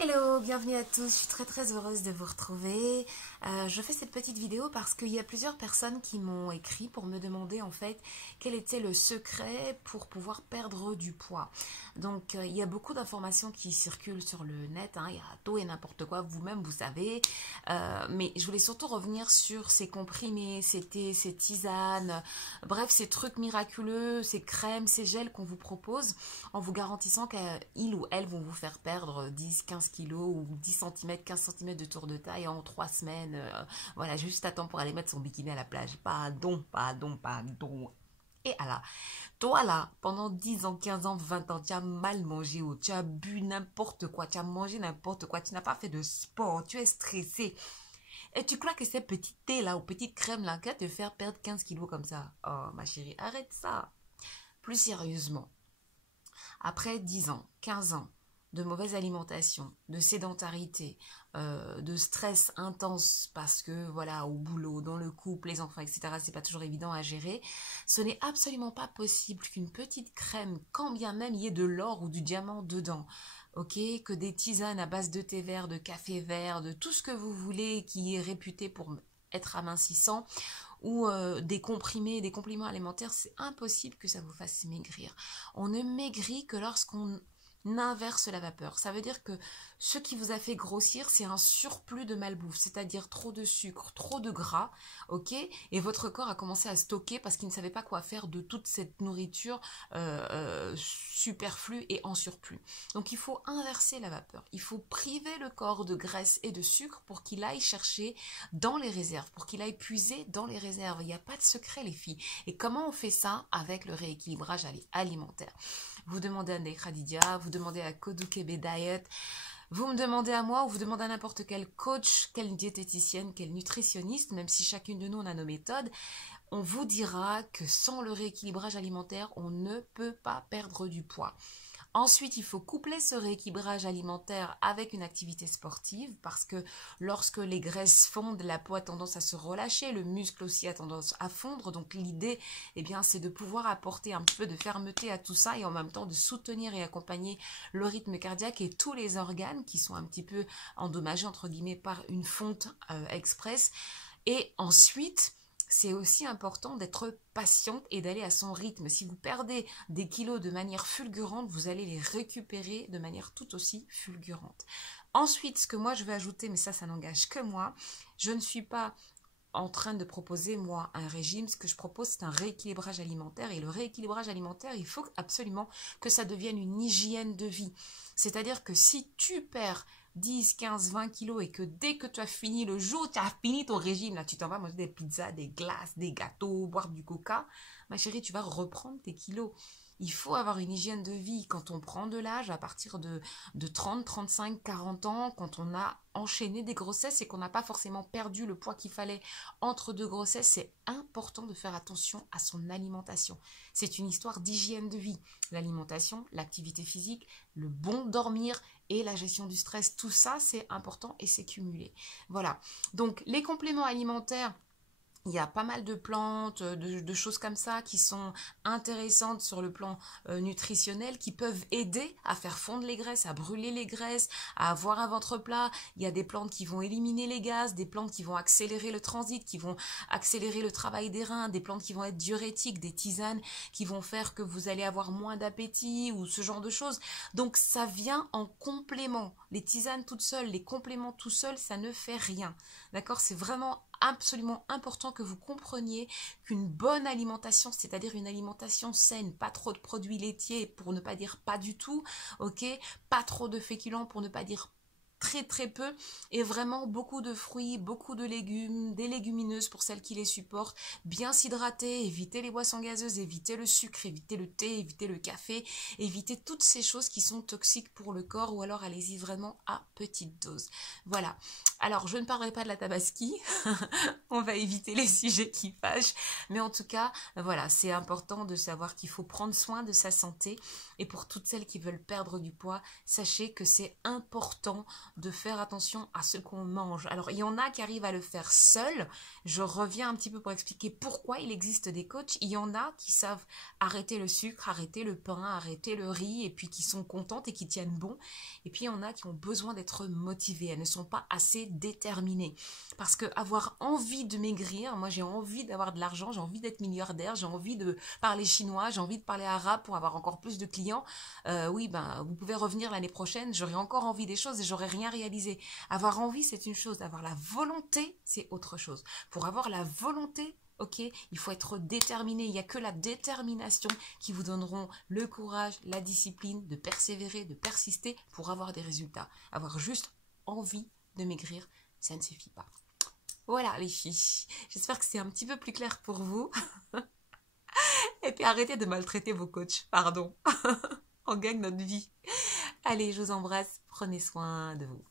Hello, bienvenue à tous, je suis très heureuse de vous retrouver. Je fais cette petite vidéo parce qu'il y a plusieurs personnes qui m'ont écrit pour me demander en fait quel était le secret pour pouvoir perdre du poids. Donc il y a beaucoup d'informations qui circulent sur le net, hein, il y a tout et n'importe quoi, vous-même vous savez. Mais je voulais surtout revenir sur ces comprimés, ces thés, ces tisanes, bref ces trucs miraculeux, ces crèmes, ces gels qu'on vous propose en vous garantissant qu'ils ou elles vont vous faire perdre 10, 15 kilos ou 10 cm, 15 cm de tour de taille en 3 semaines. Voilà, juste à temps pour aller mettre son bikini à la plage. Pardon. Et alors, toi là, pendant 10 ans, 15 ans, 20 ans, tu as mal mangé ou tu as bu n'importe quoi, tu as mangé n'importe quoi, tu n'as pas fait de sport, tu es stressé. Et tu crois que ces petits thés là ou petites crèmes là, qui vont te faire perdre 15 kilos comme ça? Oh ma chérie, arrête ça. Plus sérieusement, après 10 ans, 15 ans de mauvaise alimentation, de sédentarité, de stress intense parce que voilà, au boulot, dans le couple, les enfants, etc., c'est pas toujours évident à gérer, ce n'est absolument pas possible qu'une petite crème, quand bien même il y ait de l'or ou du diamant dedans, ok, que des tisanes à base de thé vert, de café vert, de tout ce que vous voulez qui est réputé pour être amincissant, ou des comprimés, des compléments alimentaires, c'est impossible que ça vous fasse maigrir. On ne maigrit que lorsqu'on inverse la vapeur. Ça veut dire que ce qui vous a fait grossir, c'est un surplus de malbouffe, c'est-à-dire trop de sucre, trop de gras, ok? Et votre corps a commencé à stocker parce qu'il ne savait pas quoi faire de toute cette nourriture superflue et en surplus. Donc il faut inverser la vapeur. Il faut priver le corps de graisse et de sucre pour qu'il aille chercher dans les réserves, pour qu'il aille puiser dans les réserves. Il n'y a pas de secret, les filles. Et comment on fait ça? Avec le rééquilibrage alimentaire. Vous demandez à Ndeye Khadija, vous demandez à Kodukebe Diet, vous me demandez à moi ou vous demandez à n'importe quel coach, quelle diététicienne, quel nutritionniste, même si chacune de nous on a nos méthodes, on vous dira que sans le rééquilibrage alimentaire, on ne peut pas perdre du poids. Ensuite, il faut coupler ce rééquilibrage alimentaire avec une activité sportive parce que lorsque les graisses fondent, la peau a tendance à se relâcher, le muscle aussi a tendance à fondre. Donc l'idée, eh bien, c'est de pouvoir apporter un petit peu de fermeté à tout ça et en même temps de soutenir et accompagner le rythme cardiaque et tous les organes qui sont un petit peu endommagés entre guillemets par une fonte express. Et ensuite, c'est aussi important d'être patiente et d'aller à son rythme. Si vous perdez des kilos de manière fulgurante, vous allez les récupérer de manière tout aussi fulgurante. Ensuite, ce que moi je vais ajouter, mais ça n'engage que moi, je ne suis pas en train de proposer, moi, un régime. Ce que je propose, c'est un rééquilibrage alimentaire. Et le rééquilibrage alimentaire, il faut absolument que ça devienne une hygiène de vie. C'est-à-dire que si tu perds 10, 15, 20 kilos et que dès que tu as fini, le jour où tu as fini ton régime, là, tu t'en vas manger des pizzas, des glaces, des gâteaux, boire du coca, ma chérie, tu vas reprendre tes kilos. Il faut avoir une hygiène de vie quand on prend de l'âge, à partir de 30, 35, 40 ans, quand on a enchaîné des grossesses et qu'on n'a pas forcément perdu le poids qu'il fallait entre deux grossesses, c'est important de faire attention à son alimentation. C'est une histoire d'hygiène de vie. L'alimentation, l'activité physique, le bon dormir et la gestion du stress, tout ça, c'est important et c'est cumulé. Voilà. Donc, les compléments alimentaires, il y a pas mal de plantes, de choses comme ça qui sont intéressantes sur le plan nutritionnel, qui peuvent aider à faire fondre les graisses, à brûler les graisses, à avoir un ventre plat. Il y a des plantes qui vont éliminer les gaz, des plantes qui vont accélérer le transit, qui vont accélérer le travail des reins, des plantes qui vont être diurétiques, des tisanes qui vont faire que vous allez avoir moins d'appétit ou ce genre de choses. Donc ça vient en complément. Les tisanes toutes seules, les compléments tout seuls, ça ne fait rien. D'accord? C'est vraiment absolument important que vous compreniez qu'une bonne alimentation, c'est-à-dire une alimentation saine, pas trop de produits laitiers pour ne pas dire pas du tout, ok, pas trop de féculents pour ne pas dire très peu, et vraiment beaucoup de fruits, beaucoup de légumes, des légumineuses pour celles qui les supportent, bien s'hydrater, éviter les boissons gazeuses, éviter le sucre, éviter le thé, éviter le café, éviter toutes ces choses qui sont toxiques pour le corps, ou alors allez-y vraiment à petite dose. Voilà. Alors, je ne parlerai pas de la tabaski, on va éviter les sujets qui fâchent, mais en tout cas, voilà, c'est important de savoir qu'il faut prendre soin de sa santé, et pour toutes celles qui veulent perdre du poids, sachez que c'est important de faire attention à ce qu'on mange. Alors, il y en a qui arrivent à le faire seuls, je reviens un petit peu pour expliquer pourquoi il existe des coachs, il y en a qui savent arrêter le sucre, arrêter le pain, arrêter le riz, et puis qui sont contentes et qui tiennent bon, et puis il y en a qui ont besoin d'être motivées, elles ne sont pas assez déterminée. Parce que avoir envie de maigrir, moi j'ai envie d'avoir de l'argent, j'ai envie d'être milliardaire, j'ai envie de parler chinois, j'ai envie de parler arabe pour avoir encore plus de clients. Oui, ben vous pouvez revenir l'année prochaine, j'aurai encore envie des choses et j'aurai rien réalisé. Avoir envie, c'est une chose, avoir la volonté, c'est autre chose. Pour avoir la volonté, ok, il faut être déterminé. Il n'y a que la détermination qui vous donneront le courage, la discipline de persévérer, de persister pour avoir des résultats. Avoir juste envie de maigrir, ça ne suffit pas. Voilà les filles, j'espère que c'est un petit peu plus clair pour vous. Et puis arrêtez de maltraiter vos coachs, pardon. On gagne notre vie. Allez, je vous embrasse, prenez soin de vous.